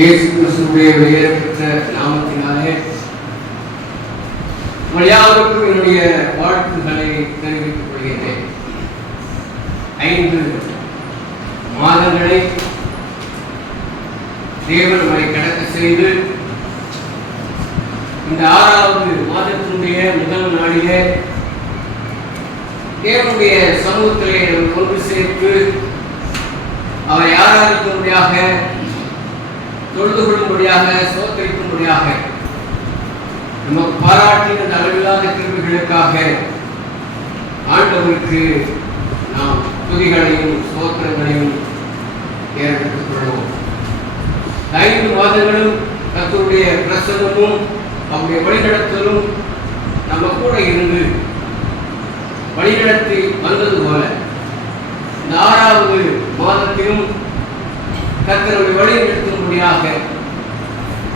இயேசு கிறிஸ்துவுடைய உயர்ந்த நாமத்தினாலே யாவருக்கும் என்னுடைய வாழ்த்துக்களை தெரிவித்துக் கொள்கிறேன். 5 மாதங்களை தேவன் நம்மை கடக்க செய்து இந்த 6வது மாதத்தினுடைய முதல் நாளிலே தேவனுடைய சமூகத்திலே ஒன்று சேர்த்து அவரை ஆராதிக்கும்படியாக, தொழுது கொள்ளும்படியாக, சோதரிக்கும்படியாக நமக்கு பாராட்டின அந்த அளவில்லாத கிருபைகளுக்காக ஆண்டவருக்கு நாம் துதிகளையும் சோத்திரங்களையும் ஏற்படுத்திக் கொள்வோம். 5 மாதங்களும் கர்த்தருடைய பிரசன்னமும் அவருடைய வழிநடத்தலும் நம்ம கூட இருந்து வழிநடத்தி வந்தது போல இந்த 6வது மாதத்திலும் கர்த்தருடைய வழி நடத்தும்படியாக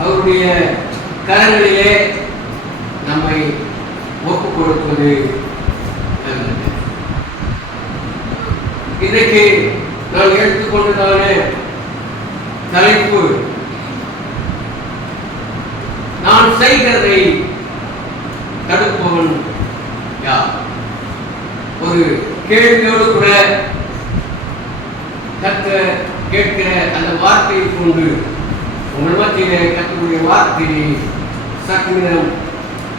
அவருடைய கரங்களிலே நம்மை ஒப்புக் கொடுப்பது நல்லது. இன்றைக்கு நான் எடுத்துக்கொண்டதான தலைப்பு, நான் செய்கிறதை தடுப்பவன் யார்? ஒரு கேள்வியோடு கூட கர்த்தர் கேட்கிற அந்த வார்த்தையை கொண்டு உங்கள் மத்தியிலே கர்த்தருடைய வார்த்தையை சற்று நேரம்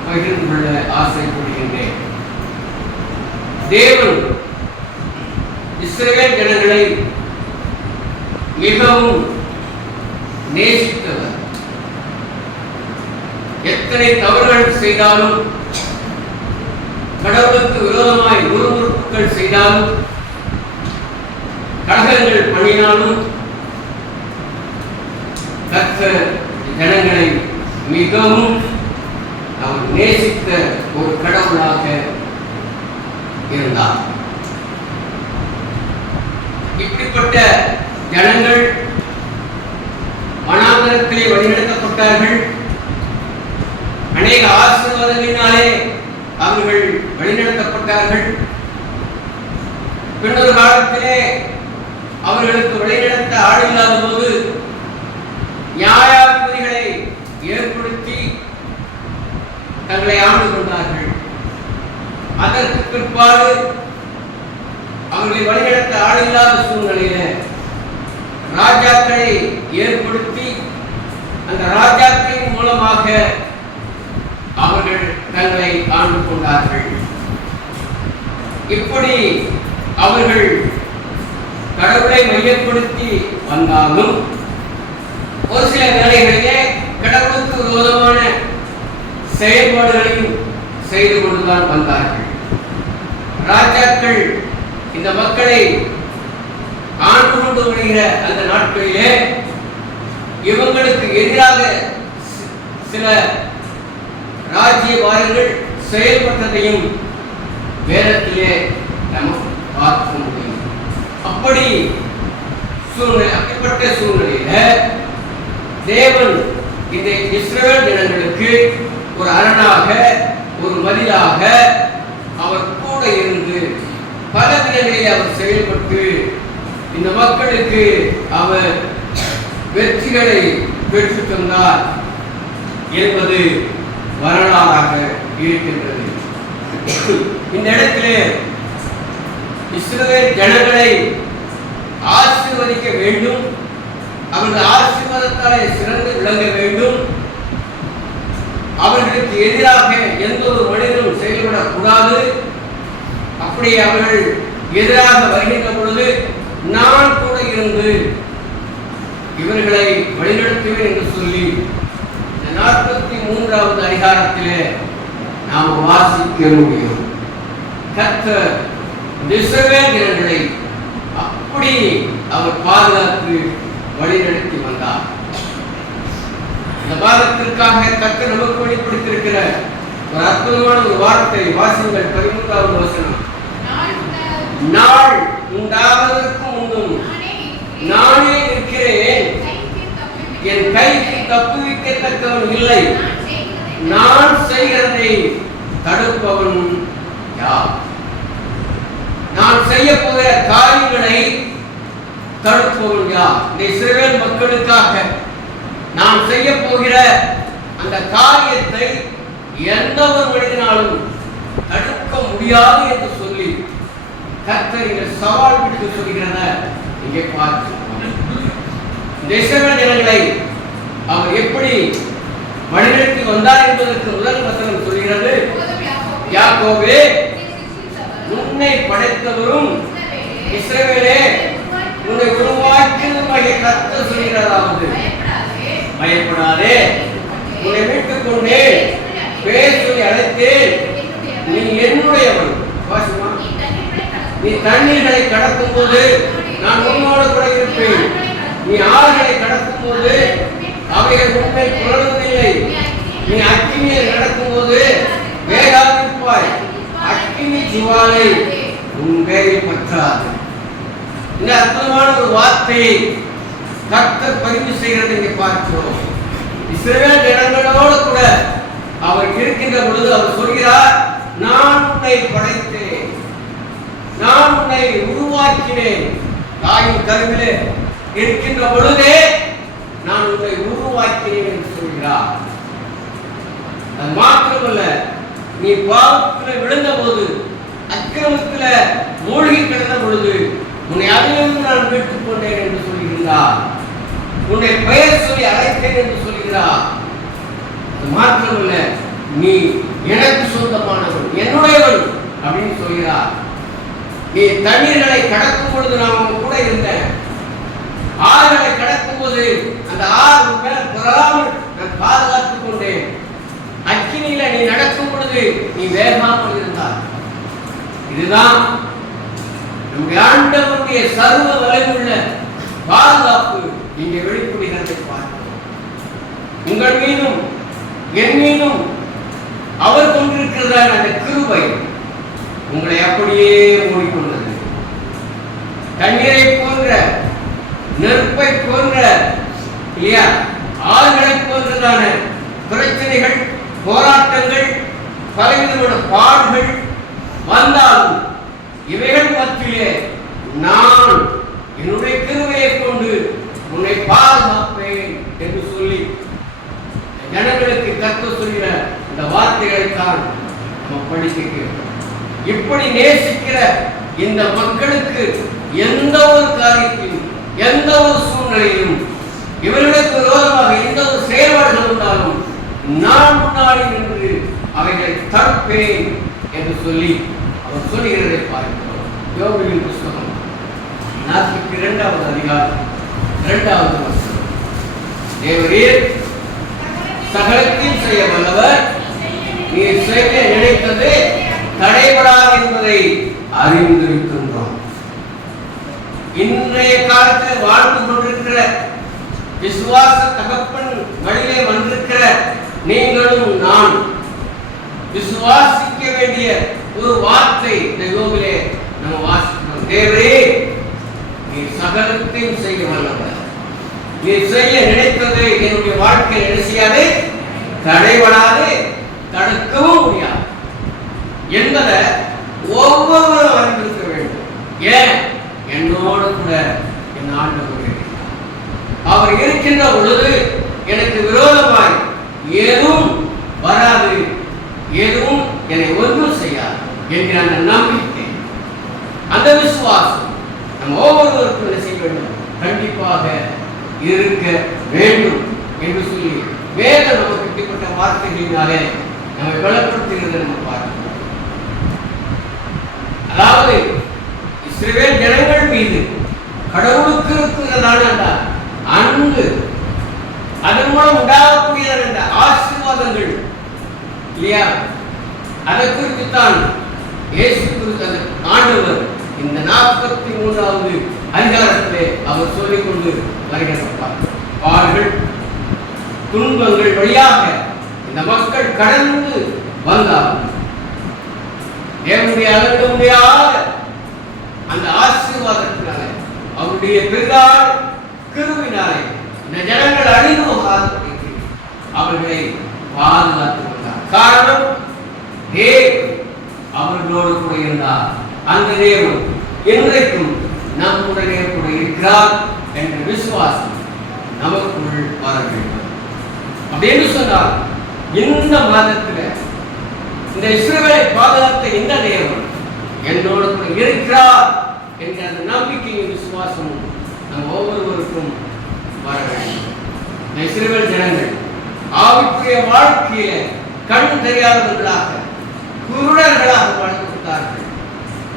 பகிர்ந்து கொள்ள ஆசைப்படுகின்றேன். தேவன் இஸ்ரவேல் ஜனங்களை மிகவும் நேசித்தவர். எத்தனை தவறுகள் செய்தாலும், கடவுளுக்கு விரோதமாய் முறுமுறுப்புகள் செய்தாலும், கலகங்கள் பண்ணினாலும் கர்த்தர் ஜனங்களை மிகவும் அவர் நேசித்த ஒரு கடவுளாக இருந்தார். இப்படிப்பட்ட ஜனங்கள் வனாந்தரத்திலே வழிநடத்தப்பட்டார்கள். அநேக ஆசீர்வாதங்களினாலே அவர்கள் வழிநடத்தப்பட்டார்கள். பின்னொரு காலத்திலே அவர்களுக்கு வழிநடத்த ஆள் இல்லாத போது நியாயாதிபதிகளை ஏற்படுத்தி தங்களை ஆண்டு கொண்டார்கள். அதற்கு பிற்பாடு அவர்களை வழிநடத்த ஆள் இல்லாத சூழ்நிலையில ராஜாக்களை ஏற்படுத்தி அந்த ராஜாக்களின் மூலமாக அவர்கள் தங்களை ஆண்டு கொண்டார்கள். இப்படி அவர்கள் கடவுளை மையப்படுத்தி வந்தாலும் ஒரு சில வேளைகளிலே கடவுளுக்கு விரோதமான செயல்பாடுகளையும் செய்து கொண்டுதான் வந்தார்கள். ராஜாக்கள் இந்த மக்களை ஆண்டு கொண்டு வருகிற அந்த நாட்களிலே இவங்களுக்கு எதிராக சில ராஜ்யபாரங்கள் செயல்பட்டதையும் வேதத்திலே நாம் பார்க்க முடியும். அப்படிப்பட்ட சூழ்நிலையில தேவன் இந்த இஸ்ரவேல் ஜனங்களுக்கு ஒரு அரணாக, ஒரு மதிலாக அவர் கூட இருந்து பல விதங்களில் அவர் செயல்பட்டு இந்த மக்களுக்கு அவர் வெற்றிகளை பெற்று தந்தார் என்பது வரலாறாக இருக்கின்றது. இந்த இடத்திலே இஸ்ரவேல் ஜனங்களை ஆசீர்வதிக்க வேண்டும், அவர்கள் ஆசீர்வாதத்தாலே சிறந்து விளங்க வேண்டும், அவர்களுக்கு எதிராக எந்த ஒரு மனிதனும் செயல்படக்கூடாது. அப்படி அவர்கள் எதிராக வருகின்ற பொழுது நான் கூட இருந்து இவர்களை வழிநடத்துவேன் என்று சொல்லி 43வது அதிகாரத்திலே நாம் வாசிக்க முடியும். கர்த்தர் இஸ்ரவேல் ஜனங்களை அப்படி அவர் பாதுகாத்து வழிநடத்தி வந்தார். இந்த பாதத்திற்காக கர்த்தர் நமக்கு வெளிப்படுத்தியிருக்கிற ஒரு அற்புதமான ஒரு வார்த்தை வாசிங்கள். 13வது வசனம், நாள் உண்டாவதற்கு முன்னும் நானே இருக்கிறேன், என் கைக்கு தப்புவிக்கத்தக்கவன் இல்லை, நான் செய்கிறதை தடுப்பவன் யார்? நான் செய்ய போகிற காரியங்களை தடுப்பவன் யார்? இந்த இஸ்ரவேல் மக்களுக்காக நாம் செய்ய போகிற அந்த காரியத்தை எந்த ஒரு மனிதனாலும் தடுக்க முடியாது என்று சொல்லி கர்த்தர் இங்கே சவால் விட்டு சொல்கிறத இங்கே பார்க்கிறோம். இஸ்ரவேல் ஜனங்களை அவர் எப்படி வழிநடத்தி வந்தார் என்பதற்கு முதல் வசனம் சொல்கிறது, யாக்கோபே உன்னை படைத்தவரும் இஸ்ரவேலே உன்னை உருவாக்கினதுமாகிய கர்த்தர் சொல்கிறதாவது, பயப்படாதே, உன்னை மீட்டுக் கொண்டேன், பேர் சொல்லி அழைத்தேன், நீ என்னுடையவன். நீ தண்ணீர்களை கடக்கும் போது நான் உன்னோடு கூட இருப்பேன், நீ ஆறுகளை கடக்கும் போது அவைகள் உன்னை புரளுவதில்லை, நீ அக்கினியில் நடக்கும் போது வேகாதிருப்பாய், அக்கினி ஜுவாலை உன் கையில் பற்றாது. இந்த அற்புதமான ஒரு வார்த்தையை கர்த்தர் பதிவு செய்கிறது இங்கே பார்க்கிறோம். இஸ்ரவேல் ஜனங்களோடு கூட அவர் இருக்கின்ற பொழுது அவர் சொல்கிறார், நான் உன்னை படைத்தேன், நான் உன்னை உருவாக்கினேன், தாயின் கருவிலே இருக்கின்ற பொழுதே நான் உன்னை உருவாக்கினேன் என்று சொல்கிறார். அது மாத்திரமல்ல, நீ பாவத்தில் விழுந்த போது, அக்கிரமத்தில் மூழ்கி கிடந்த பொழுது உன்னை அதிலிருந்து நான் மீட்டுக் கொண்டேன் என்று சொல்கிறார். உன்னை பெயர் சொல்லி அழைத்தேன் என்று சொல்கிறார். அது மாத்திரமல்ல, நீ எனக்கு சொந்தமானவன், என்னுடையவன் அப்படின்னு சொல்கிறார். நீ தண்ணீர்களை கடக்கும் பொழுது நான் உங்க கூட இருந்தேன், ஆறுகளை கடக்கும் போது அந்த ஆறு மேல புறாமல் நான் பாதுகாத்துக் கொண்டேன், அக்கினியில நீ நடக்கும் பொழுது நீ வேகாமல் இருந்தார். இதுதான் நம்முடைய ஆண்டவருடைய சர்வ வலிமையுள்ள பாதுகாப்பு இங்கே வெளிப்படுகிறதை பார்க்கிறோம். உங்கள் மீதும் என் மீதும் அவர் கொண்டிருக்கிற அந்த கிருபை உங்களை அப்படியே மூடிக்கொண்டது. தண்ணீரை போன்ற, நெருப்பை போன்ற, இல்லையா, ஆறுகளை போன்றதான பிரச்சனைகள், போராட்டங்கள், பலவிதமான பாடுகள் வந்தாலும் இவைகள் மத்தியிலே நான் என்னுடைய கிருபையை கொண்டு உன்னை பாதுகாப்பேன் என்று சொல்லி ஜனங்களுக்கு கர்த்தர் சொல்கிற இந்த வார்த்தைகளைத்தான் நம்ம படிக்கிறோம். இப்படி நேசிக்கிற இந்த மக்களுக்கு எந்த ஒரு காரியத்திலும், எந்த ஒரு சூழ்நிலையிலும் இவர்களுக்கு விரோதமாக எந்த ஒரு செயல்பாடுகள் வந்தாலும் நான் முன்னாடி நின்று அவைகளை தடுப்பேன் என்று சொல்லி அவர் சொல்லுகிறதை பார்க்கிறோம். யோபுவின் புஸ்தகம் 42வது அதிகாரம் 2வது வசனம், தேவரீர் சகலத்தையும் செய்ய வல்லவர், நீர் செய்ய நினைத்தது தடைபடாது என்பதை அறிந்திருக்கின்றோம். இன்றைய காலத்தில் வாழ்ந்து கொண்டிருக்கிற விசுவாச தகப்பன் வழியிலே வந்திருக்கிற நீங்களும் நான் விசுவாசிக்க வேண்டிய ஒரு வார்த்தை இந்த யோபிலே நம்ம வாசிக்கிறோம். தேவரே, நீ சகலத்தையும் செய்ய வல்லவர், நீ செய்ய நினைத்தது என்னுடைய வாழ்க்கையில் என்ன செய்யாது, தடைபடாது, தடுக்கவும் முடியாது என்பதை ஒவ்வொருவரும் அறிந்திருக்க வேண்டும். ஏன்? என்னோடு கூட என் ஆண்டவர் அவர் இருக்கின்ற பொழுது எனக்கு விரோதமாய் எதுவும் வராது, எதுவும் என்னை ஒன்றும் செய்யாது என்கிற அந்த நம்பிக்கை, அந்த விசுவாசம் நம்ம ஒவ்வொருவருக்கும் என்ன செய்ய வேண்டும், கண்டிப்பாக இருக்க வேண்டும் என்று சொல்லி வேதம் நமக்கு இப்படிப்பட்ட வார்த்தைகளினாலே நம்மை பலப்படுத்துகிறதை நம்ம பார்க்கிறோம். அதாவது இஸ்ரவேல் ஜனங்கள் மீது கடவுளுக்கு இருக்கிறதான அந்த அன்பு, அதன் மூலம் உண்டாகக்கூடிய அந்த ஆசீர்வாதங்கள், இல்லையா, அதை குறித்துத்தான் இயேசு கிறிஸ்து ஆண்டவர் இந்த 43வது அதிகாரத்திலே அவர் சொல்லிக் கொண்டு வருகிறார். பாடுகள், துன்பங்கள் வழியாக இந்த மக்கள் கடந்து வந்தார்கள். தேவனுடைய அளவிட முடியாத அந்த ஆசீர்வாதத்தினால, அவருடைய பெரிதான கிருபையினாலே இந்த ஜனங்கள் அழிந்து போகாதபடிக்கு அவர்களை பாதுகாத்து வந்தார். காரணம், அவர்களோடு கூட இருந்தார். அந்த தேவன் என்றைக்கும் நம்முடனே கூட இருக்கிறார் என்ற விசுவாசம் நமக்குள் வர வேண்டும். அப்படின்னு சொன்னால் இந்த மாதத்துல இந்த இஸ்ரவேலை பாதுகாத்த இந்த தேவன் என்னோடு கூட இருக்கிறார் என்ற அந்த நம்பிக்கையும் விசுவாசமும் நம்ம ஒவ்வொருவருக்கும் வர வேண்டும். இந்த இஸ்ரவேல் ஜனங்கள் ஆவிக்குரிய வாழ்க்கையில கண் தெரியாதவர்களாக குருடர்களாக வாழ்ந்திருந்தார்கள்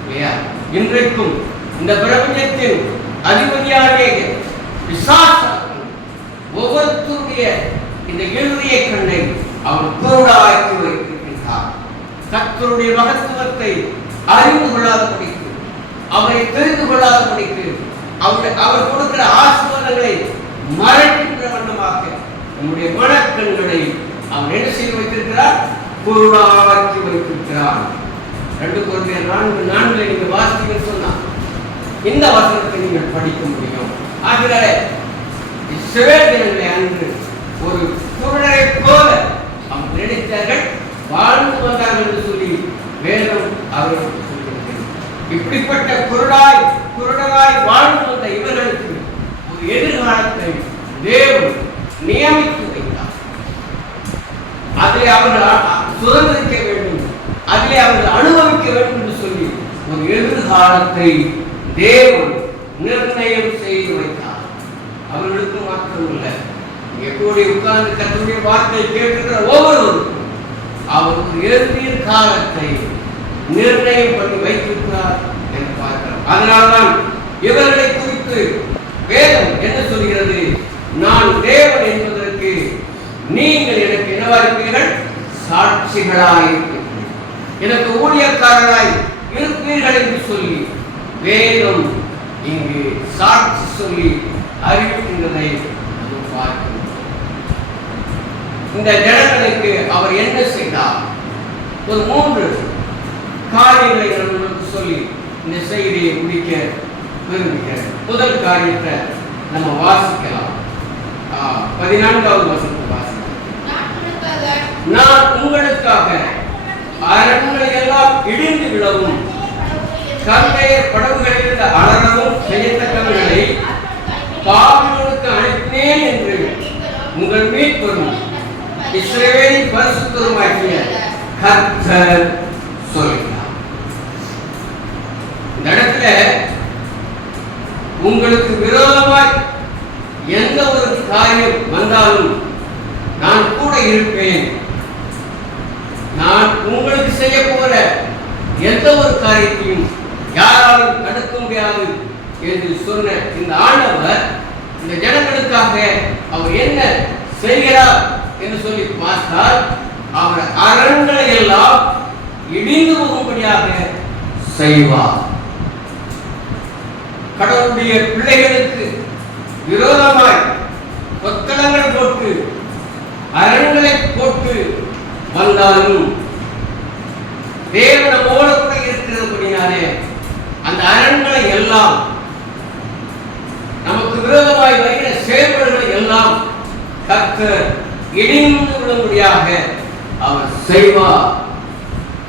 இல்லையா? இன்றைக்கும் இந்த பிரபஞ்சத்தின் அதிபதியாகிய பிசாசு ஒவ்வொருத்தருடைய இந்த இறுதிய கண்ணை அவர் குருடாக்கி வைத்திருக்கின்றார். கர்த்தருடைய மகத்துவத்தை அறிந்து கொள்ளாதபடிக்கு, அவரை தெரிந்து கொள்ளாதபடிக்கு, அவர் கொடுக்கிற ஆசீர்வாதங்களை மறைக்கின்ற வண்ணமாக நம்முடைய மனக்கண்களை அவர் என்ன செய்து வைத்திருக்கிறார்? குருடாக்கி வைத்திருக்கிறார். 2 கொரிந்தியர் 4:4 நீங்கள் வாசித்தீங்கன்னு சொன்னார் இந்த வசனத்தை நீங்கள் படிக்க முடியும். ஆகினால இஸ்ரவேல் ஜனங்களை அன்று ஒரு குருடரை போல அவங்க நினைத்தார்கள், வாழ்ந்து வந்தார்கள் என்று சொல்லி வேதம் அவர்களுக்கு சொல்லியிருக்கிறது. இப்படிப்பட்ட குருடராய் வாழ்ந்து வந்த இவர்களுக்கு ஒரு எதிர்காலத்தை தேவன் நியமித்து வைத்தார். அதிலே அவர்கள் சுதந்திரிக்க வேண்டும், அதிலே அவர்கள் அனுபவிக்க வேண்டும் என்று சொல்லி ஒரு எதிர்காலத்தை தேவன் நிர்ணயம் செய்து வைத்தார். அவர்களுக்கு மாற்றமில்லை, எப்படி உட்கார்ந்து கர்த்தருடைய வார்த்தை கேட்கிற ஒவ்வொருவருக்கும் அவர் ஒரு எதிர்காலத்தை நிர்ணயம் பண்ணி வைத்திருக்கிறார் என்று பார்க்கிறோம். அதனால்தான் இவர்களை குறித்து வேதம் என்ன சொல்கிறது? நான் தேவன் என்பதற்கு நீங்கள் எனக்கு என்னவா இருப்பீர்கள்? சாட்சிகளாய் இருப்பீர்கள், எனக்கு ஊழியக்காரராய் இருப்பீர்கள் என்று சொல்லி வேதம் இங்கு சாட்சி சொல்லி அறிவிக்கின்றதை பார்க்கிறோம். இந்த ஜனங்களுக்கு அவர் என்ன செய்தார்? ஒரு 3 காரியங்களை நம்மளுக்கு சொல்லி இந்த செய்தியை முடிக்க விரும்புகிறேன். முதல் காரியத்தை நம்ம வாசிக்கலாம். 14வது வசனத்தை வாசிக்கலாம். நான் உங்களுக்காக அரண்களை எல்லாம் இடிந்து விடவும் கல்லைய படகுகளில் அலறவும் செய்யத்தக்கவர்களை பாபிலோனுக்கு அனுப்பினேன் என்று உங்கள் மீட்பரும் இஸ்ரவேலின் பரிசுத்தருமாகிய கர்த்தர் சொல்கிறார். இந்த இடத்துல உங்களுக்கு விரோதமாய் எந்த ஒரு காரியம் வந்தாலும் நான் கூட இருப்பேன், நான் உங்களுக்கு செய்ய போற எந்த ஒரு காரியத்தையும் யாராலும் தடுக்க முடியாது என்று சொன்ன இந்த ஆண்டவர் இந்த ஜனங்களுக்காக அவர் என்ன செய்கிறார் என்று சொல்லி பார்த்தால், அவர் அரண்களை எல்லாம் இடிந்து போகும்படியாக செய்வார். கடவுளுடைய பிள்ளைகளுக்கு விரோதமாய் கொத்தளங்கள் போட்டு அரண்களை போட்டு வந்தாலும் தேவன் நம்மோடு கூட இருக்கிறபடினாலே அந்த அரண்களை எல்லாம், நமக்கு விரோதமாய் வருகிற செயல்பாடுகளை எல்லாம் கர்த்தர் இடிந்து விடும்படியாக அவர் செய்வார்.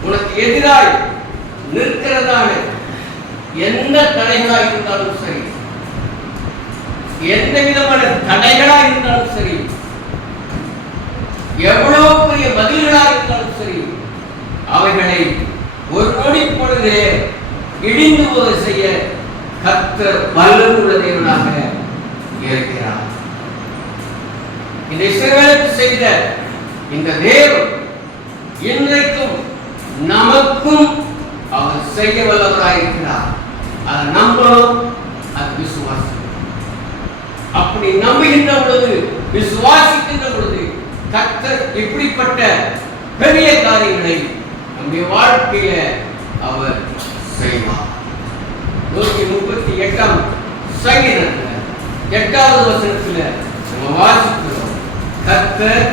உனக்கு எதிராய் நிற்கிறதான எந்த தடைகளாக இருந்தாலும் சரி, எந்த விதமான தடைகளாக இருந்தாலும் சரி, எவ்வளவு பெரிய பதில்களாக இருந்தாலும் சரி, அவைகளை ஒரு நொடி பொழுதே இடிந்து போக செய்ய கர்த்தர் வல்லமையுள்ள தேவனாக இருக்கிறார். இந்த இஸ்ரவேலுக்கு செய்த இந்த தேவன் இன்றைக்கும் நமக்கும் அவர் செய்ய வல்லவராயிருக்கிறார். அதை நம்பணும், அது விசுவாசம். அப்படி நம்புகின்ற பொழுது, விசுவாசிக்கின்ற பொழுது கர்த்தர் இப்படிப்பட்ட பெரிய காரியங்களை நம்முடைய வாழ்க்கையில அவர் செய்வார். 138ஆம் சங்கீதத்துல 8வது வசனத்துல நம்ம வாசிக்கிறோம், கர்த்தர்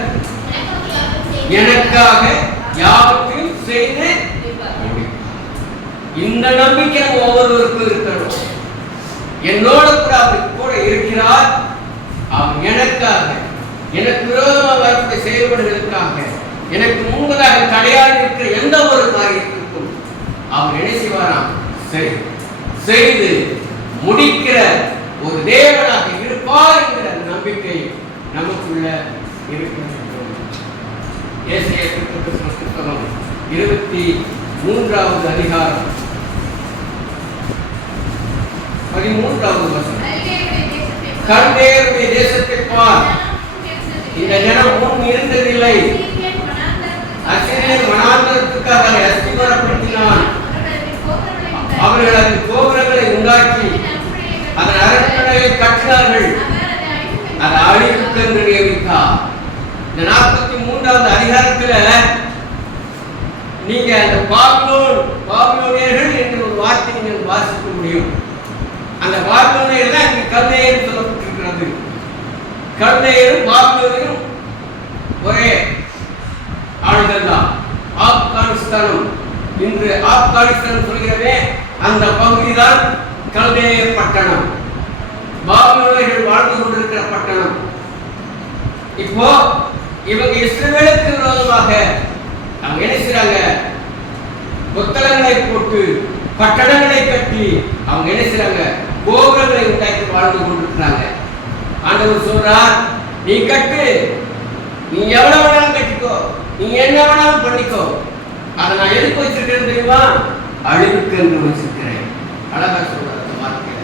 எனக்காக யாவற்றையும் செய்து முடிப்பார். இந்த நம்பிக்கை ஒவ்வொருவருக்கும் இருக்கணும். என்னோட கூட அவர் கூட இருக்கிறார். அவர் எனக்காக, எனக்கு விரோதமாக வரக்கூடிய செயல்பாடுகளுக்காக, எனக்கு முன்பதாக தடையாக இருக்கிற எந்த ஒரு காரியத்திற்கும் அவர் என்ன செய்வாராம்? செய்து முடிக்கிற ஒரு தேவனாக இருப்பார் என்கிற நம்பிக்கை நமக்குள்ள இருக்கிறது. ஏசாயா தீர்க்கதரிசன புத்தகம் 23வது அதிகாரம் 13வது வசனம். கல்தேயருடைய தேசத்தை பார், இந்த ஜனம் முன் இருந்ததில்லை. அசிரியன் வனாந்தரத்துக்காக அதை அஸ்திபாரப்படுத்தினான். அவர்கள் அதன் கோபுரங்களை உண்டாக்கி அதன் அரண்மனையை கட்டினார்கள். அதை அழிவுக்கு என்று நியமித்தார். இந்த 43வது அதிகாரத்துல நீங்க அந்த பாபிலோனியர்கள் என்று ஒரு வார்த்தை நீங்கள் வாசிக்க முடியும். அந்த பாபிலோனியர் தான் இங்கு கல்தேயர் சொல்லப்பட்டிருக்கிறது. கல்தேயரும் பாபிலோனியரும் ஒரே ஆளுகள் தான். ஆப்கானிஸ்தானம், இன்று ஆப்கானிஸ்தான் சொல்கிறதே அந்த பகுதி தான் கல்தேயர் பட்டணம், பாபிலோனியர்கள் வாழ்ந்து கொண்டிருக்கிற பட்டணம். இப்போ இவங்க இஸ்ரவேலுக்கு விரோதமாக அவங்க என்ன செய்றாங்க? புத்தகங்களை போட்டு கட்டடங்களை கட்டி அவங்க என்ன செய்றாங்க? கோபுரங்களை உண்டாக்கி வாழ்ந்து கொண்டிருக்கிறாங்க. ஆண்டவர் சொல்றார், நீ கட்டு, நீ எவ்வளவு வேணாலும் கட்டிக்கோ, நீ என்ன வேணாலும் பண்ணிக்கோ, அதை நான் எதுக்கு வச்சிருக்கேன் தெரியுமா? அழிவுக்கென்று வச்சிருக்கிறேன். அழகா சொல்றார் அந்த வார்த்தையில.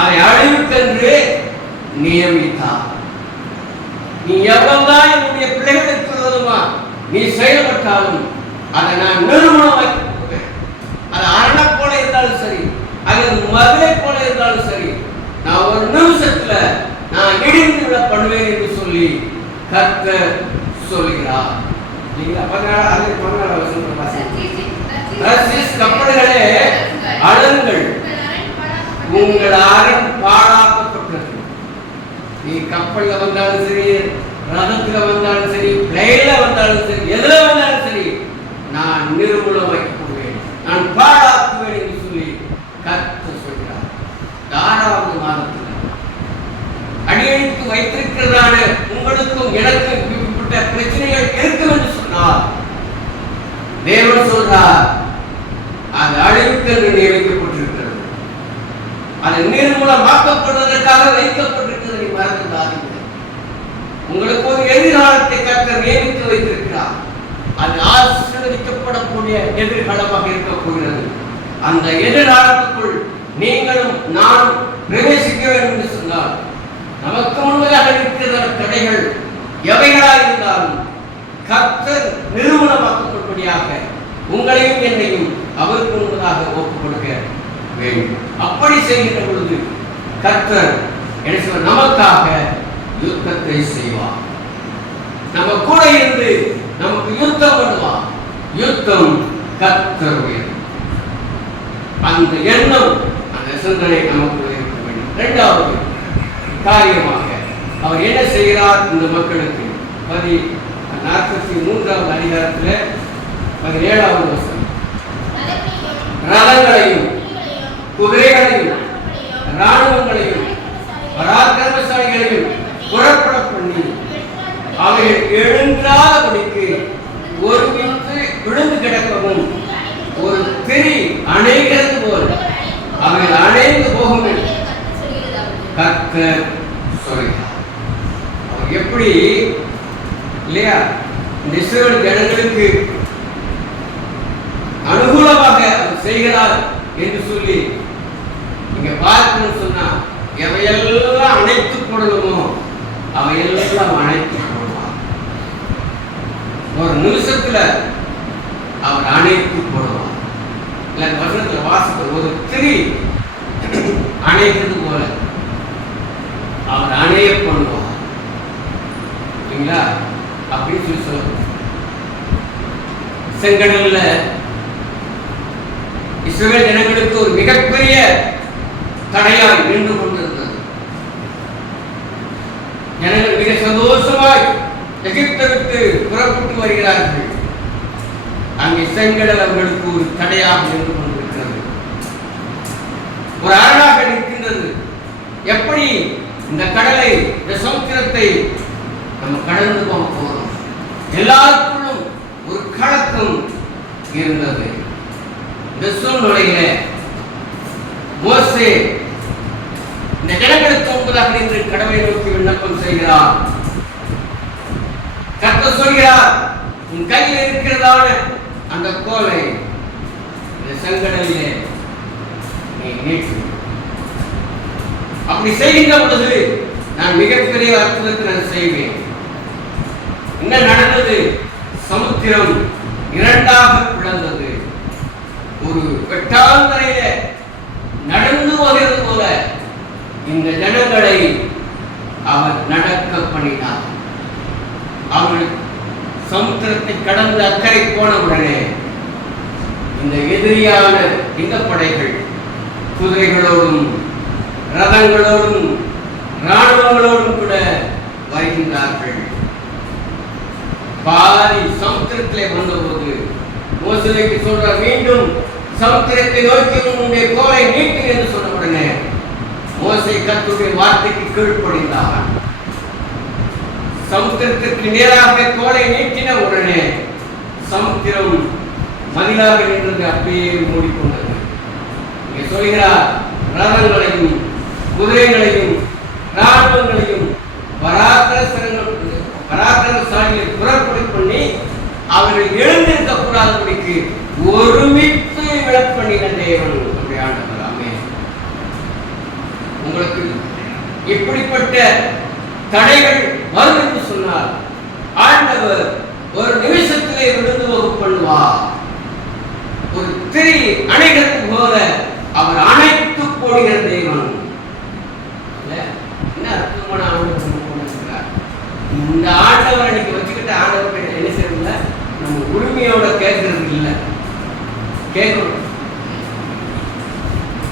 அதை அழிவுக்கென்று நியமித்தார். நீ எவ்வளவுதான் என்னுடைய பிள்ளைகளுக்கு விரோதமா நீ செயல்பட்டாலும் அதை நான் நிறுவனமாக்கி கொடுப்பேன். அது அரணை போல இருந்தாலும் சரி, அல்லது மதுரை போல இருந்தாலும் சரி, நான் ஒரு நிமிஷத்துல நான் இடிந்து விட பண்ணுவேன் என்று சொல்லி கர்த்தர் சொல்கிறார். கப்பல்களே அழுங்கள், உங்கள் அரண் பாழாக்கப்பட்டது. நீ கப்பல்ல வந்தாலும் சரி, ரதத்துல வந்தாலும் சரி, பிளேன்ல வந்தாலும் சரி, எதுல வந்தாலும் சரி, நான் நிர்மூலமாக்கி போடுவேன், நான் பாழாக்குவேன் என்று சொல்லி கர்த்தர் சொல்கிறார். 6வது மாதத்தில் அடியெடுத்து வைத்திருக்கிறதான உங்களுக்கும் எனக்கும் இப்படிப்பட்ட பிரச்சனைகள் இருக்கும் என்று சொன்னார். தேவன் சொல்றார், அது அழிவுக்கு நியமிக்கப்பட்டிருக்கிறது, அது நிர்மூலமாக்கப்படுவதற்காக வைக்கப்பட்டிருக்கிறது. நீ மறந்துடாதீங்க. உங்களுக்கு ஒரு எதிர்காலத்தை கர்த்தர் நியமித்து வைத்திருக்கிறார். அது ஆசீர்வதிக்கப்படக்கூடிய எதிர்காலமாக இருக்க போகிறது. அந்த எதிர்காலத்துக்குள் நீங்களும் நானும் பிரவேசிக்க வேண்டும் என்று சொன்னால், நமக்கு முன்பதாக இருக்கிற தடைகள் எவைகளாக இருந்தாலும் கர்த்தர் நிறுவனமாக்கப்படும்படியாக உங்களையும் என்னையும் அவருக்கு முன்பதாக ஒப்புக் கொடுக்க வேண்டும். அப்படி செய்கின்ற பொழுது கர்த்தர் என்ன நமக்காக யுத்தத்தை செய்வார். நம்ம கூட இருந்து நமக்கு யுத்தம் பண்ணுவார். யுத்தம் கர்த்தருடையது. அந்த எண்ணம், அந்த சிந்தனை நமக்கு இருக்க வேண்டும். 2வது காரியமாக அவர் என்ன செய்கிறார்? இந்த மக்களுக்கு 43வது அதிகாரத்தில் 17வது வசனம், ரதங்களையும் குதிரைகளையும் இராணுவங்களையும் பராக்கிரமசாலிகளையும் புறப்பட பண்ணி அவைகள் எழுந்தாதபடிக்கு ஒருமித்து விழுந்து கிடக்கவும் ஒரு திரி அணைகிறது போல் அவைகள் அணைந்து போகும் என்று கர்த்தர் சொல்கிறார். அவர் எப்படி இல்லையா இந்த இஸ்ரவேல் ஜனங்களுக்கு அனுகூலமாக அவர் செய்கிறார் என்று சொல்லி இங்க பார்க்கணும்னு சொன்னா, எவையெல்லாம் அணைத்து போடணுமோ அவையெல்லாம் அணைத்து போடுவார். ஒரு நிமிஷத்துல அவர் அணைத்து போடுவார். இல்ல வருஷத்துல வாசிக்க ஒரு திரி அணைக்கிறது போல அவர் அணைய பண்ணுவார். இல்லைங்களா? அப்படின்னு சொல்லி சொல்ல செங்கடல்ல இஸ்ரவேல் ஜனங்களுக்கு ஒரு மிகப்பெரிய தடையாய் நின்று கொண்டிருந்தது. ஜனங்கள் மிக சந்தோஷமாய் எகிப்தை விட்டு புறப்பட்டு வருகிறார்கள். அங்கே செங்கடல் அவர்களுக்கு ஒரு தடையாக நின்று கொண்டிருக்கிறது, ஒரு அரணாக நிற்கின்றது. எப்படி இந்த கடலை, இந்த சமுத்திரத்தை நம்ம கடந்து போக போறோம்? எல்லாருக்குள்ளும் ஒரு கலக்கம் இருந்தது. இந்த சூழ்நிலையில மோசே இந்த ஜனங்களுக்கு முன்பதாக நின்று கடவுளை நோக்கி விண்ணப்பம் செய்கிறார். கர்த்தர் சொல்கிறார், உன் கையில் இருக்கிறதான அந்த கோலை இந்த செங்கடலிலே நீ நீட்டு. அப்படி செய்கின்ற பொழுது நான் மிகப்பெரிய அற்புதத்தை நான் செய்வேன். என்ன நடந்தது? சமுத்திரம் இரண்டாக பிளந்தது. ஒரு வெட்டாந்தரையில நடந்து வருகிறது போல இந்த ஜனங்களை அவர் நடக்க பண்ணினார். அவர்கள் சமுத்திரத்தை கடந்து அக்கறை போன உடனே இந்த எதிரியான இந்த படைகள் குதிரைகளோடும் ரதங்களோடும் ராணுவங்களோடும் கூட வருகின்றார்கள். பாதி சமுத்திரத்திலே வந்தபோது மோசேக்கு சொல்ற, மீண்டும் சமுத்திரத்தை நோக்கி உன்னுடைய கோலை நீட்டு என்று சொன்ன உடனே மோசே கர்த்தருடைய வார்த்தைக்கு கீழ்ப்படிந்தான். சமுத்திரத்திற்கு நேராக கோலை நீட்டின உடனே சமுத்திரம் மதிலாக நின்றது, அப்படியே மூடிக்கொண்டது. இங்கே சொல்கிறார், ரதங்களையும் குதிரைகளையும் ராணுவங்களையும் பராக்கிரமசாலிகளை புறப்படி பண்ணி அவர்கள் எழுந்திருக்க கூடாதபடிக்கு ஒருமித்து விளப்பண்ணின தேவன் ஆண்டவர். ஆமென். உங்களுக்கு இப்படிப்பட்ட தடைகள் வரும் என்று சொன்னால் ஆண்டவர் ஒரு நிமிஷத்திலே விழுந்து வகுப்பு பண்ணுவார். ஒரு திரி அணைகிறது போல அவர் அணைத்து போடுகிற தேவன். என்ன அற்புதமான ஆண்டவர் போட்டிருக்கிறார். இந்த ஆண்டவர் இன்னைக்கு வச்சுக்கிட்ட ஆண்டவர் என்ன செய்யல, நம்ம உரிமையோட கேட்கறது இல்லை, கேட்கணும்.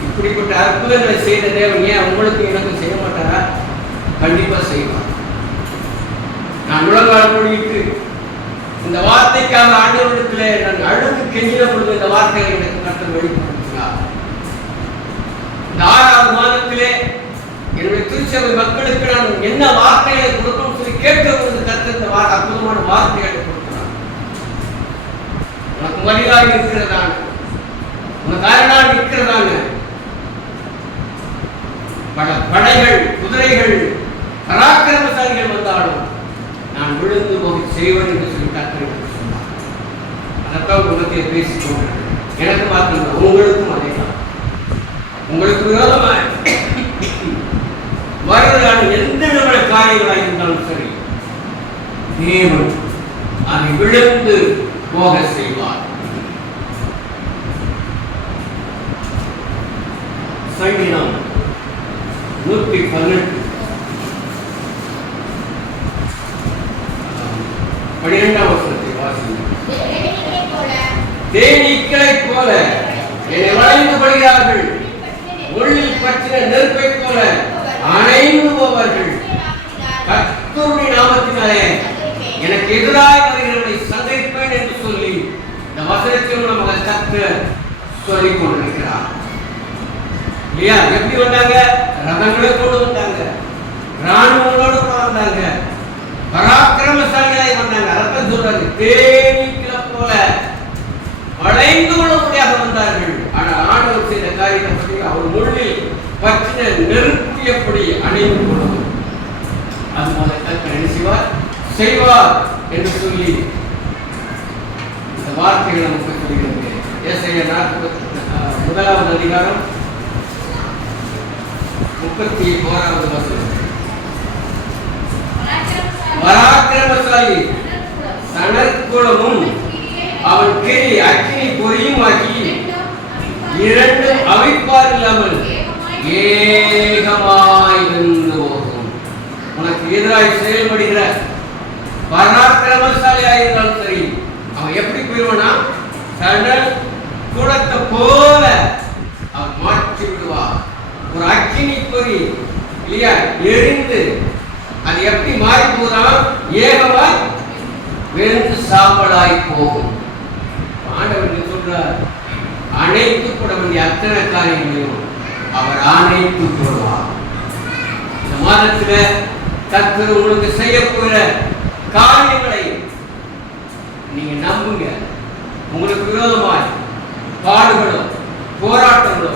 இப்படிப்பட்ட அற்புதங்களை செய்த தேவன் ஏன் உங்களுக்கு எனக்கு செய்ய மாட்டாரா? கண்டிப்பா செய்வார். நான் முழங்கால் படிட்டு இந்த வார்த்தைக்காக ஆண்டவரிடத்திலே நான் அழுது கெஞ்சின பொழுது இந்த வார்த்தைகளை எனக்கு கர்த்தர் வெளிப்படுத்தினார். இந்த 6வது மாதத்திலே என்னுடைய திருச்சபை மக்களுக்கு நான் என்ன வார்த்தைகளை கொடுக்கணும் சொல்லி கேட்க பொழுது கர்த்தர் இந்த அற்புதமான வார்த்தைகளை கொடுக்கிறார். உனக்கு மனிதாக இருக்கிறதான, உனக்கு அரணாக இருக்கிறதான பல படைகள் குதிரைகள் பராக்கிரமசாலிகள் வந்தாலும் நான் விழுந்து போய் செய்வேன் என்று சொல்லி கர்த்தர் சொன்னார். அதைத்தான் உலகத்தை பேசிக்கொண்டு எனக்கு மாத்திரம் உங்களுக்கும் அதே தான். உங்களுக்கு விரோதமாக வருவதான எந்த விதமான காரியங்களாக இருந்தாலும் சரி, தேவன் அதை விழுந்து போக செய்வார். சங்கீதம் 118 12ஆம் வசனத்தை வாசியுங்கள். தேனீக்களைப் போல என்னை வளைந்து கொள்கிறார்கள், உள்ளில் பற்றின நெருப்பைப் போல அணைந்து போவார்கள். கர்த்தருடைய நாமத்தினாலே எனக்கு எதிராக வருகிறவர்களை சந்திப்பேன் என்று சொல்லி இந்த வசனத்தில் நம்ம கர்த்தர் சொல்லிக் கொண்டிருக்கிறார். இல்லையா? எப்படி வந்தாங்க? ரதங்களை கொண்டு வந்தாங்க, ராணுவங்களோடு வந்தாங்க, பராக்கிரமசாலிகளாய் வந்தாங்க. அர்த்தம் சொல்றாங்க, தேனீக்களை போல வளைந்து கொள்ளக்கூடியாக வந்தார்கள். ஆனால் ஆண்டவர் செய்த காரியத்தை பற்றி அவர் முள்ளில் பற்றின நெருப்பு எப்படி அணைந்து கொள்ளும், அதுபோல கர்த்தர் என்ன செய்வார் என்று சொல்லி இந்த வார்த்தைகளை நமக்கு சொல்கிறது. ஏசாயா 41வது அதிகாரம் 31வது வசனம். பராக்கிரமசாலி சணற்குளமும் அவன் கிரி அக்கினி பொறியும் ஆக்கி இரண்டும் அவிப்பார் இல்லாமல் ஏகமாய் வென்று போகும். உனக்கு எதிராக செயல்படுகிற பராக்கிரமசாலியாக இருந்தாலும் சரி, அவன் எப்படி போயிடுவானா? சணல் குளத்தை போல அவன் மாற்றி விடுவான். ஒரு அக்கினி பொறி இல்லையா எரிந்து அது எப்படி மாறி போதான்? ஏகமாய் வெறுந்து சாம்பலாய் போகும். ஆண்டவர் சொல்றார், அனைத்து போட வேண்டிய அத்தனை காரியங்களையும் அவர் அனைத்து போடுவார். இந்த மாதத்துல கர்த்தர் உங்களுக்கு செய்ய போகிற காரியங்களை நீங்க நம்புங்க. உங்களுக்கு விரோதமாய் பாடுகளோ போராட்டங்களோ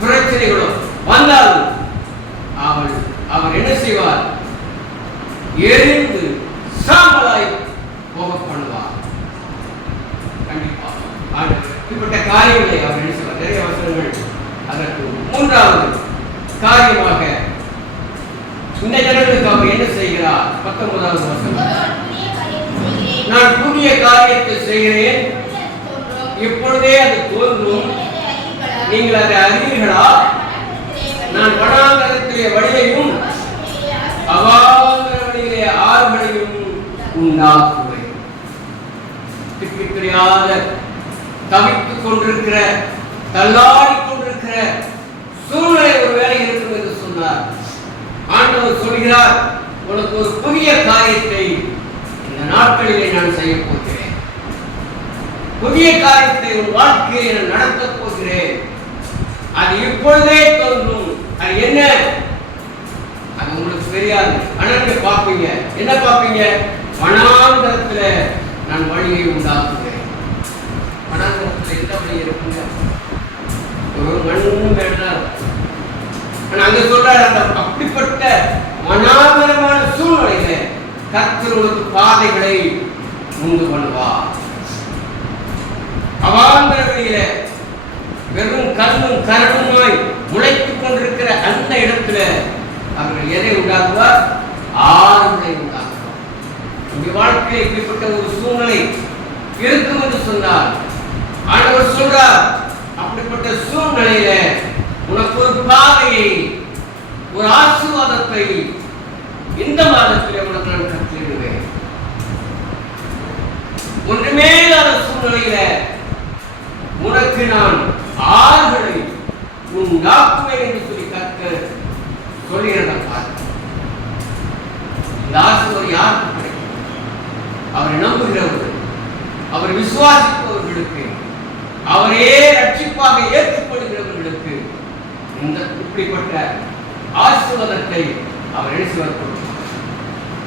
பிரச்சனைகளோ வந்தாலும் அவர் என்ன செய்வார்? எரிந்து சாம்பலாய் மூன்றாவது காரியமாக இந்த ஜனங்களுக்கு அவர் என்ன செய்கிறார்? 19வது வசனம். நான் புதிய காரியத்தை செய்கிறேன், இப்பொழுதே அது தோன்றும், நீங்கள் அதை அறிவீர்களா? நான் வனாந்தரத்திலே வழியையும் அவாந்தர வழியிலே ஆறுகளையும் உண்டாக்குவேன். திக்கு தெரியாத தவித்துக் கொண்டிருக்கிற, தள்ளாடிக் கொண்டிருக்கிற சூழ்நிலை ஒரு வேலை இருக்கும் என்று சொன்னார். ஆண்டவர் சொல்கிறார், உனக்கு ஒரு புதிய காரியத்தை இந்த நாட்களிலே நான் செய்ய போகிறேன். புதிய காரியத்தை உன் வாழ்க்கையை நான் நடத்தப் போகிறேன். அது இப்பொழுதே தோன்றும். அது என்ன? அது உங்களுக்கு தெரியாது. ஆனால் பார்ப்பீங்க. என்ன பார்ப்பீங்க? வனாந்தரத்துல நான் வழியை உண்டாக்குவேன். வனாந்தரத்துல எந்த வழி இருக்குங்க? ஒரு மண்ணும் வேண்டாம். அங்க சொல்றாரு, அந்த அப்படிப்பட்ட மனாந்தரமான சூழ்நிலையில கர்த்தர் உனக்கு பாதைகளை உண்டு பண்ணுவார். அவாந்தர வழியில வெறும் கல்லும் கரடுமாய் முளைத்துக் கொண்டிருக்கிற அந்த இடத்துல அவர்கள் எதை உண்டாக்குவார்? ஆறுகளை உண்டாக்குவார். உங்க வாழ்க்கையில் இப்படிப்பட்ட ஒரு சூழ்நிலை இருக்கும் என்று சொன்னார். ஆண்டவர் சொல்றார், அப்படிப்பட்ட சூழ்நிலையில உனக்கு ஒரு பாதையை, ஒரு ஆசீர்வாதத்தை இந்த மாதத்திலே உனக்கு நான் கட்டிடுவேன். ஒன்றுமே இல்லாத சூழ்நிலையில உனக்கு நான் ஆறுகளை உண்டாக்குவேன் என்று சொல்லி கர்த்தர் சொல்லுகிறத பார்க்க. இந்த ஆசீர்வாதம் யாருக்கு கிடைக்கும்? அவரை நம்புகிறவர்கள், அவரை விசுவாசிப்பவர்களுக்கு, அவரே ரட்சிப்பாக ஏற்றுக்கொள்கிறவர்களுக்கு இந்த இப்படிப்பட்ட ஆசீர்வாதத்தை அவர் எழுதி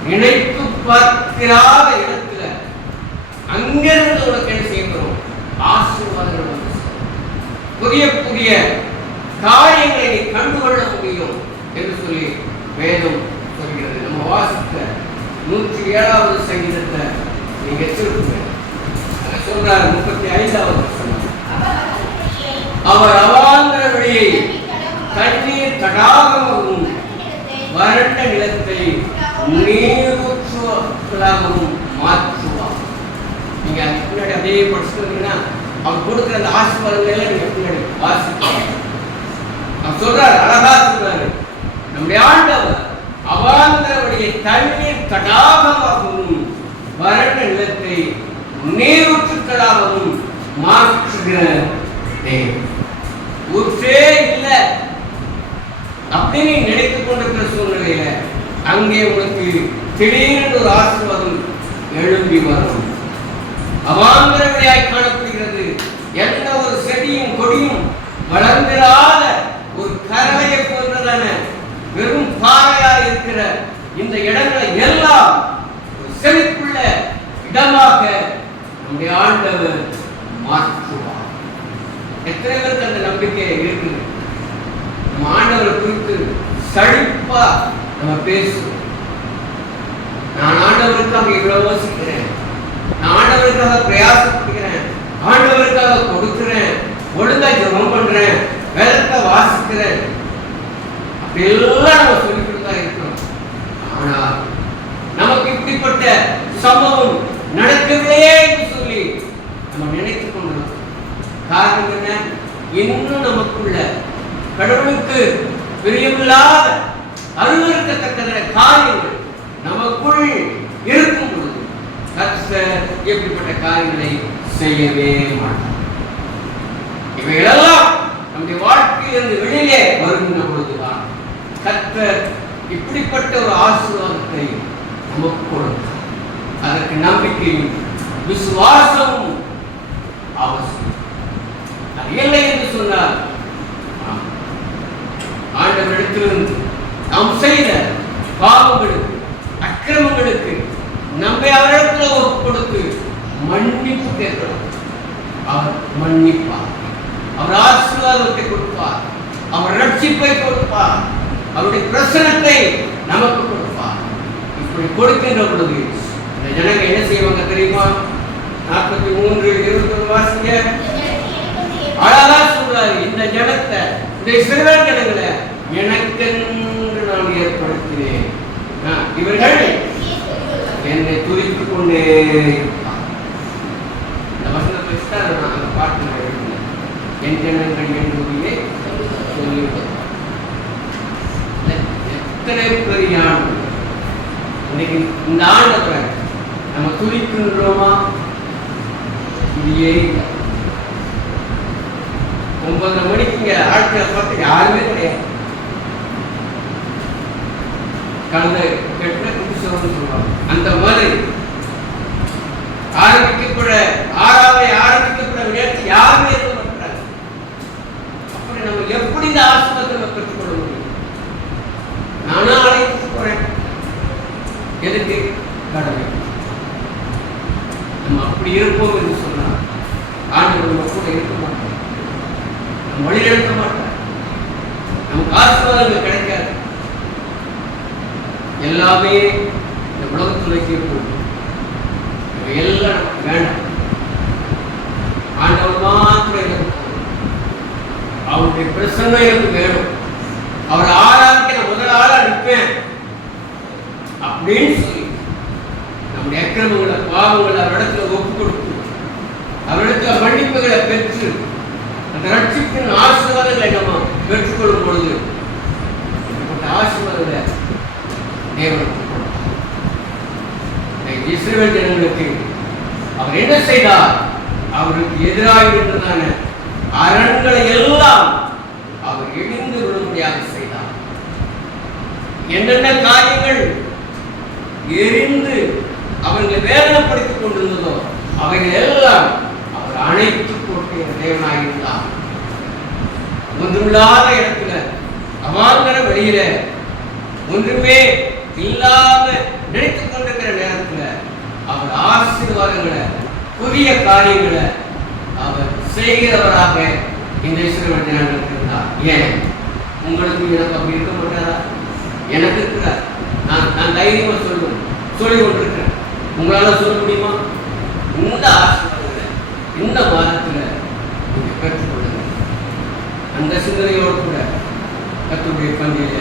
நினைத்து பார்க்கிறாத இடத்துல அங்கிருந்து உனக்கு என்ன செய்யணும்? ஆசீர்வாதங்கள் வந்து புதிய புதிய காரியங்களை நீ கண்டுகொள்ள முடியும் என்று சொல்லி வேதம் சொல்கிறது. நம்ம வாசித்த 107வது சங்கீதத்தை நீங்க திருப்புங்க. சொல்றாரு 35வது வசனம். அவர் அவாந்தர வழியை தண்ணீர் தடாகமாகவும் வறண்ட நிலத்தை நீரூற்றுகளாகவும் மாற்றுவார். நீங்க பின்னாடி அதே படிச்சுட்டீங்கன்னா அவர் கொடுக்குற அந்த ஆசீர்வாதங்களை நீங்க பின்னாடி வாசிப்பாங்க. அவர் சொல்றாரு, அழகா சொல்றாரு, நம்முடைய ஆண்டவர் அவாந்தர வழியை தண்ணீர் தடாகமாகவும் வறண்ட நிலத்தை நீரூற்றுகளாகவும் மாற்றுகிற தேவன். ஊற்றே இல்லை அப்படின்னு நினைத்துக் கொண்டிருக்கிற சூழ்நிலையில அங்கே உனக்கு திடீரென்று ஒரு ஆசீர்வாதம் எழும்பி வரும். அவாந்தர வழியாய் காணப்படுகிறது. எந்த ஒரு செடியும் கொடியும் வளர்ந்திராத ஒரு கரவையை போன்றதான வெறும் பாறையா இருக்கிற இந்த இடங்களை எல்லாம் ஒரு செழிப்புள்ள இடமாக நம்முடைய ஆண்டவர் மாற்றுவார். எத்தனை பேருக்கு அந்த நம்பிக்கை இருக்குது? நம்ம ஆண்டவரை குறித்து செழிப்பா நம்ம பேசுவோம். நான் ஆண்டவருக்காக இவ்வளவு யோசிக்கிறேன், நான் ஆண்டவருக்காக பிரயாசப்படுகிறேன், ஆண்டவருக்காக கொடுக்கிறேன், ஒழுங்கா ஜெபம் பண்றேன், வேதத்தை வாசிக்கிறேன், அப்படி எல்லாம் நம்ம சொல்லிக் கொடுத்தா இருக்கிறோம். ஆனா நமக்கு இப்படிப்பட்ட சம்பவம் நடக்கவில்லையே என்று சொல்லி நம்ம நினைத்துக் கொண்டிருக்கோம். காரணம் என்ன? இன்னும் நமக்குள்ள கடவுளுக்கு பிரியமில்லாத அருவருக்கத்தக்கதான காரியங்கள் நமக்குள் இருக்கும் பொழுது கர்த்தர் எப்படிப்பட்ட காரியங்களை செய்யவே மாட்டார். இவைகளெல்லாம் நம்முடைய வாழ்க்கையிலிருந்து வெளியிலே வருகின்ற பொழுதுதான் கர்த்தர் இப்படிப்பட்ட ஒரு ஆசீர்வாதத்தை நமக்கு கொடுத்தார். அதற்கு நம்பிக்கையும் விசுவாசமும் அவசியம். அது இல்லை என்று சொன்னார் ஆண்டவரிடத்திலிருந்து நாம் செய்த பாவங்களுக்கு, அக்கிரமங்களுக்கு நம்மை அவரிடத்தில் ஒப்பு கொடுத்து மன்னிப்பு கேட்கிறோம். அவர் மன்னிப்பார், அவர் ஆசீர்வாதத்தை கொடுப்பார், அவர் ரட்சிப்பை கொடுப்பார், அவருடைய பிரசனத்தை நமக்கு கொடுப்பார். இப்படி கொடுக்கின்ற பொழுது இந்த ஜனங்க என்ன செய்வாங்க தெரியுமா? 43:21 வாசிங்க. அழகா சொல்றாரு, இந்த ஜனத்தை, இந்த இஸ்ரவேல் ஜனங்களை எனக்கென்று நான் ஏற்படுத்தினேன். இவர்கள் என்னை துதித்துக் கொண்டே இருப்பார். இந்த வசனத்தை நான் அந்த பாட்டு எழுதினேன். என் ஜனங்கள் என்பதையே சொல்லிவிட்டேன். எத்தனை பெரிய ஆண்டு இன்னைக்கு இந்த ஆண்டை நம்ம துதிக்கின்றோமா? இல்லையே இல்லை. 9:30 மணிக்கு இங்க ஆட்களை பார்த்து யாருமே கிடையாது. கலந்த கெட்ட குடிசோன்னு சொல்லுவாங்க. அந்த மாதிரி ஆரம்பிக்கப்பட விளையாட்டு யாருமே இருக்க மாட்டாங்க. அப்படி நம்ம எப்படி இந்த ஆசிரமத்தை பெற்றுக்கொள்ள முடியும்? நானும் அழைத்து போறேன். எதுக்கு? கடமை. நம்ம அப்படி இருப்போம் என்று சொன்னால் ஆண்டவர் நம்ம கூட இருக்க மாட்டோம், நம்ம வழி நடத்த மாட்டோம், நமக்கு ஆசீர்வாதங்கள் கிடைக்காது. எல்லாமே இந்த உலகத்தில் இருக்கும். எல்லாம் நமக்கு வேண்டாம். ஆண்டவர் மாத்திரம் எனக்கு அவருடைய பிரசன்னம் எனக்கு வேணும். அவர் ஆராதிக்க முதல் ஆளா நிற்பேன் அப்படின்னு சொல்லி நம்முடைய அக்கிரமங்களை பாவங்களை அவரிடத்துல ஒப்பு கொடுத்து அவரிடத்துல மன்னிப்புகளை பெற்று அந்த ரட்சிப்பின் ஆசீர்வாதங்களை நம்ம பெற்றுக்கொள்ளும் பொழுது அந்த ஆசீர்வாதங்களை தேவன் இஸ்ரவேல் ஜனங்களுக்கு அவர் என்ன செய்தார்? அவருக்கு எதிராக இருந்ததான அரண்களை எல்லாம் அவர் இடிந்து விடும்படியாக செய்தார். என்னென்ன காரியங்கள் எரிந்து அவர்களை வேதனைப்படுத்திக் கொண்டிருந்ததோ அவைகள் எல்லாம் அவர் அணைத்து போட்டு தேவனாக இருந்தார். ஒன்றுமில்லாத இடத்துல அவாந்தர வெளியில ஒன்றுமே இல்லாம நினைத்துக் கொண்டிருக்கிற நேரத்துல அவர் ஆசீர்வாதங்களை புதிய காரியங்களை அவர் செய்கிறவராக இந்த இஸ்ரவேல் ஜனங்களுக்கு இருந்தார். ஏன் உங்களுக்கு எனக்கு அப்படி இருக்க மாட்டாரா? எனக்கு இருக்கிறார். நான் தைரியமா சொல்லி கொண்டிருக்கிறேன். உங்களால சொல்ல முடியுமா? இந்த ஆசீர்வாதங்களை இந்த மாதத்துல நீங்க பெற்றுக்கொள்ளுங்க. அந்த சிந்தனையோடு கூட கர்த்தருடைய பந்தியில